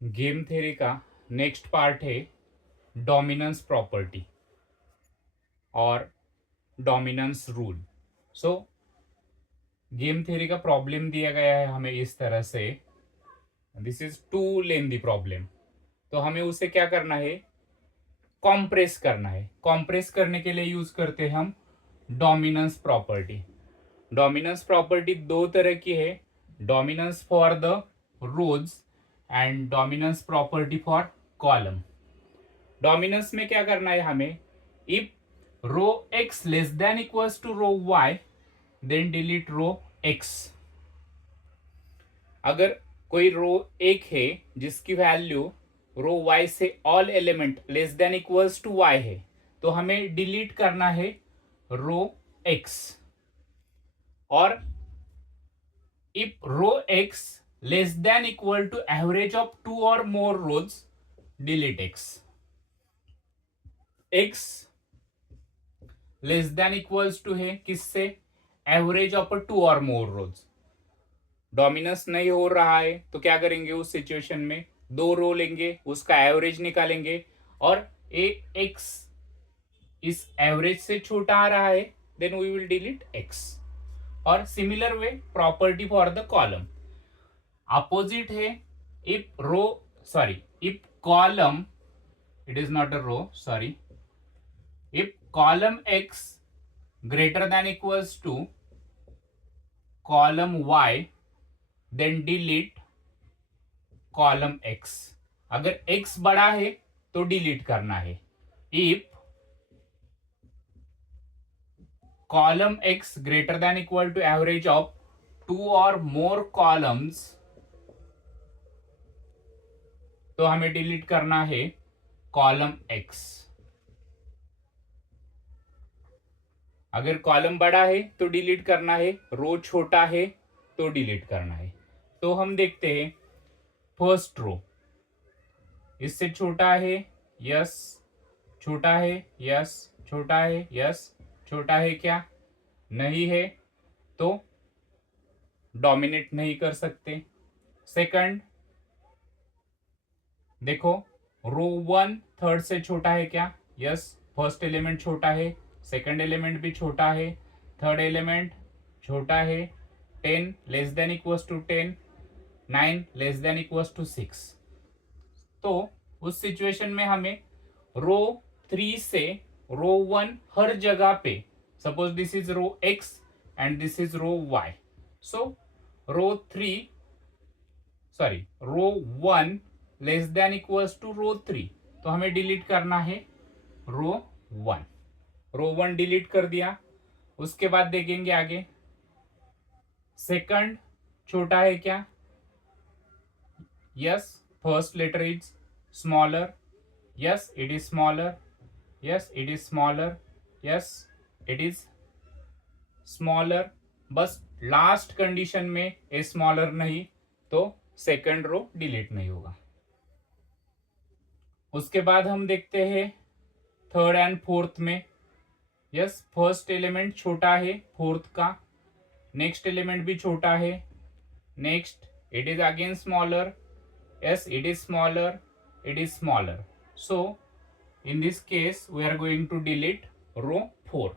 Game theory का next part है dominance property और dominance rule. So game theory का प्रॉब्लम दिया गया है हमें इस तरह से, this is too lengthy problem. तो हमें उसे क्या करना है, कॉम्प्रेस करना है। कॉम्प्रेस करने के लिए यूज करते हैं हम डोमिनेंस प्रॉपर्टी। डोमिनेंस प्रॉपर्टी दो तरह की है, dominance for the rows and dominance property for column. Dominance में क्या करना है हमें, if row X less than equals to row Y then delete row X. अगर कोई रो एक है जिसकी वैल्यू रो वाई से all element less than equals to Y है, तो हमें डिलीट करना है रो एक्स। और if row x less than equal to average of two or more rows, delete x। x less than equals to है किससे, average of to और मोर रोज। Dominance नहीं हो रहा है तो क्या करेंगे, उस सिचुएशन में दो रो लेंगे, उसका एवरेज निकालेंगे और ए एक्स इस एवरेज से छोटा आ रहा है, then we will delete X. और similar way property for the column opposite है, if row sorry if column, it is not a row sorry, if column x greater than equals to column y then delete column x। अगर x बड़ा है तो delete करना है। If column x greater than equal to average of two or more columns, तो हमें delete करना है कॉलम x। अगर कॉलम बड़ा है तो डिलीट करना है, रो छोटा है तो डिलीट करना है। तो हम देखते हैं फर्स्ट रो इससे छोटा है, यस छोटा है, यस छोटा है, यस छोटा है, क्या नहीं है तो डोमिनेट नहीं कर सकते। सेकंड देखो, रो वन थर्ड से छोटा है क्या, यस फर्स्ट एलिमेंट छोटा है, सेकंड एलिमेंट भी छोटा है, थर्ड एलिमेंट छोटा है, 10 less than equals to 10, 9 less than equals to 6। तो उस सिचुएशन में हमें रो 3 से रो 1 हर जगह पे, suppose this is row x and this is row y, so row 3 sorry row 1 less than equals to row 3, तो हमें डिलीट करना है रो 1। रो 1 डिलीट कर दिया। उसके बाद देखेंगे आगे, सेकंड छोटा है क्या, yes first letter is smaller, yes it is smaller, yes it is smaller, yes it is smaller. बस लास्ट कंडीशन में ए स्मॉलर नहीं तो सेकंड रो डिलीट नहीं होगा। उसके बाद हम देखते हैं थर्ड एंड फोर्थ में, यस फर्स्ट एलिमेंट छोटा है फोर्थ का, नेक्स्ट एलिमेंट भी छोटा है, next it is again smaller, yes it is smaller, it is smaller, so in this case we are going to delete row 4।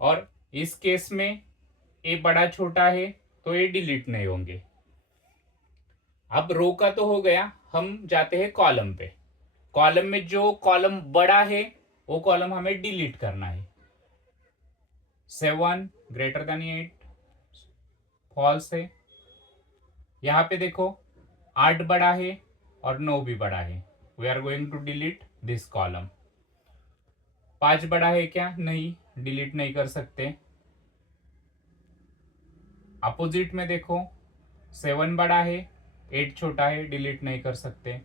और इस case में ए बड़ा छोटा है तो ये डिलीट नहीं होंगे। अब रो का तो हो गया, हम जाते हैं कॉलम पे। कॉलम में जो कॉलम बड़ा है वो कॉलम हमें डिलीट करना है। 7 ग्रेटर देन 8 फॉल्स है। यहां पे देखो 8 बड़ा है और 9 भी बड़ा है, we are going to delete this column. 5 बड़ा है क्या, नहीं डिलीट नहीं कर सकते। अपोजिट में देखो 7 बड़ा है 8 छोटा है, डिलीट नहीं कर सकते।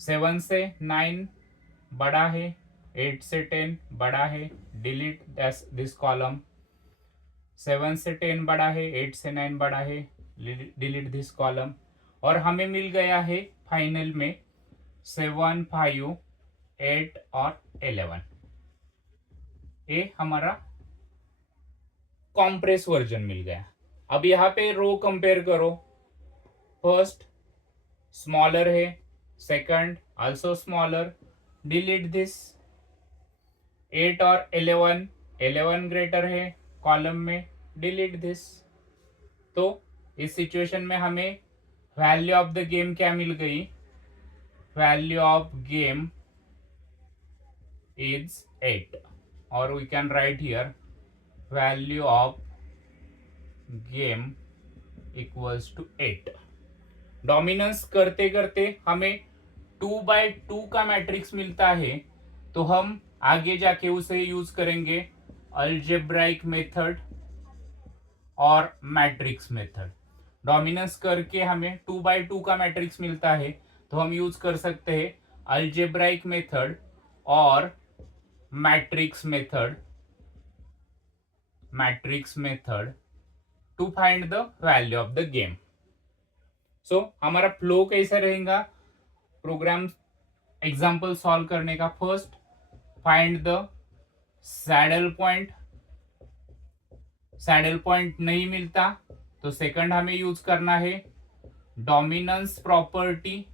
7 से 9 बड़ा है, 8 से 10 बड़ा है, डिलीट दिस कॉलम। 7 से 10 बड़ा है, 8 से 9 बड़ा है, डिलीट दिस कॉलम। और हमें मिल गया है फाइनल में 7, 5, 8 और 11। ये हमारा कॉम्प्रेस वर्जन मिल गया। अब यहाँ पे रो कंपेयर करो, फर्स्ट स्मॉलर है, second also smaller, delete this. 8 और 11, 11 ग्रेटर है कॉलम में, डिलीट दिस। तो इस सिचुएशन में हमें वैल्यू ऑफ द गेम क्या मिल गई? वैल्यू ऑफ गेम इज 8 और we can write here value of game equals to 8। Dominance करते करते हमें 2/2 का मैट्रिक्स मिलता है, तो हम आगे जाके उसे यूज करेंगे अलजेब्राइक मेथड और मैट्रिक्स मेथड। डोमिनेंस करके हमें 2/2 का मैट्रिक्स मिलता है, तो हम यूज कर सकते हैं अलजेब्राइक मेथड और matrix method to find the value of the game. So हमारा फ्लो कैसा रहेगा प्रोग्राम एग्जाम्पल सॉल्व करने का? First, find the saddle point. Saddle point नहीं मिलता तो सेकंड हमें यूज करना है डोमिनेंस प्रॉपर्टी।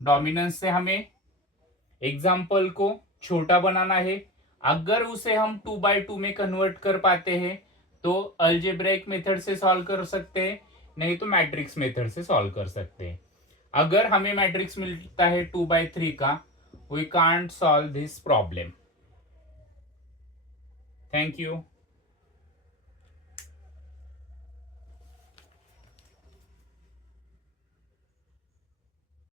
डोमिनेंस से हमें एग्जाम्पल को छोटा बनाना है। अगर उसे हम 2/2 में कन्वर्ट कर पाते हैं तो अलजेब्राइक मेथड से सॉल्व कर सकते हैं, नहीं तो मैट्रिक्स मेथड से सॉल्व कर सकते हैं। अगर हमें मैट्रिक्स मिलता है 2/3 का, we can't solve this problem. Thank you.